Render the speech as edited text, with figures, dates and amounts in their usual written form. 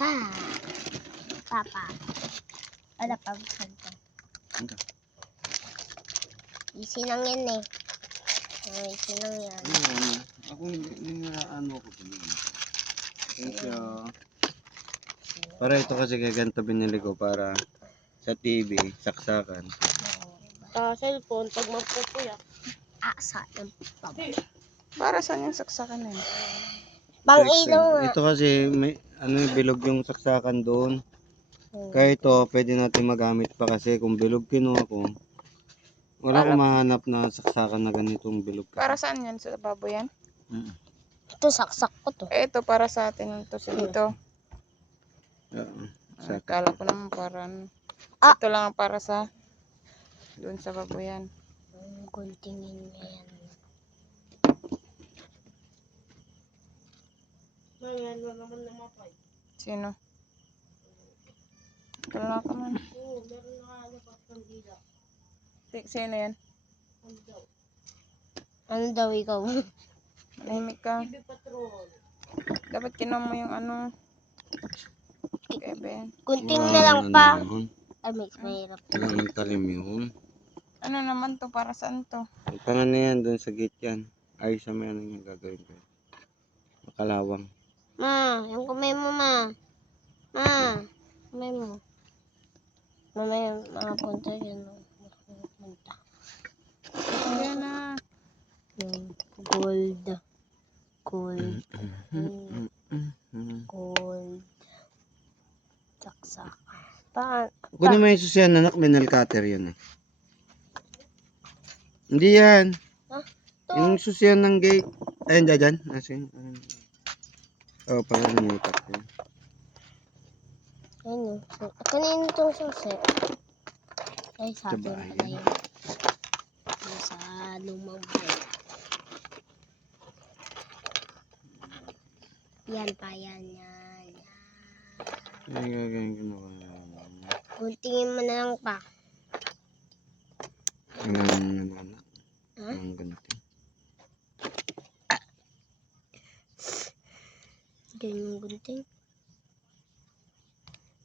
Ha. Papa. Ano pa buksan ko? Ano? Easy lang yan eh. Easy lang yan. Ano? Ako hindi ano ko pinili. Thank you. Para ito kasi ganito binili ko para sa TV, saksakan. Cellphone, pag magpupuyak. Sa ng papa. Para saan yung saksakan na yun? Pang ilaw nga. Ito kasi may bilog yung saksakan doon. Kaya ito, pwede natin magamit pa kasi kung bilog kinuha ko. Wala akong mahanap na saksakan na ganitong bilog. Para saan yan? Sa baboy yan? Ito saksak ko to. Ito para sa atin ito. Ito. Akala ko naman para ano. Ito lang ang para sa doon sa baboyan. Guntingin mo yan. Sino? Wala ka man. Sino yan? Ano daw ikaw? Manahimik ka. Dapat kinuha mo yung ano. Kebe. Gunting na lang pa. Ay, mahirap. Wala nang talim yun. Ano naman to? Para saan to? Pangan na yan, doon sa gate yan. Ay, sa may ano yung gagawin ko. Makalawang. Ma, yung kamay mo, ma. Ma, kamay mo. Mamaya, makapunta yun. Makapunta. Ayan na. Yung gold. Gold. Gold. Saksak. Kunin mo yung susiyan, anak. Menal cutter yun eh. Hindi yan. Yung susiyan ng gate. Ayun, dyan. Asin. Oh, para lumipat yun. Ayun. Kanino itong susi? Ay, sabi Diba, pala ayan. yun. Sa lumang bahay. Yan pa, yan. Ay, gagawin ko na. Guntingin mo na lang pa. Ang Ha? ang ganito. Ganyan yung gunting.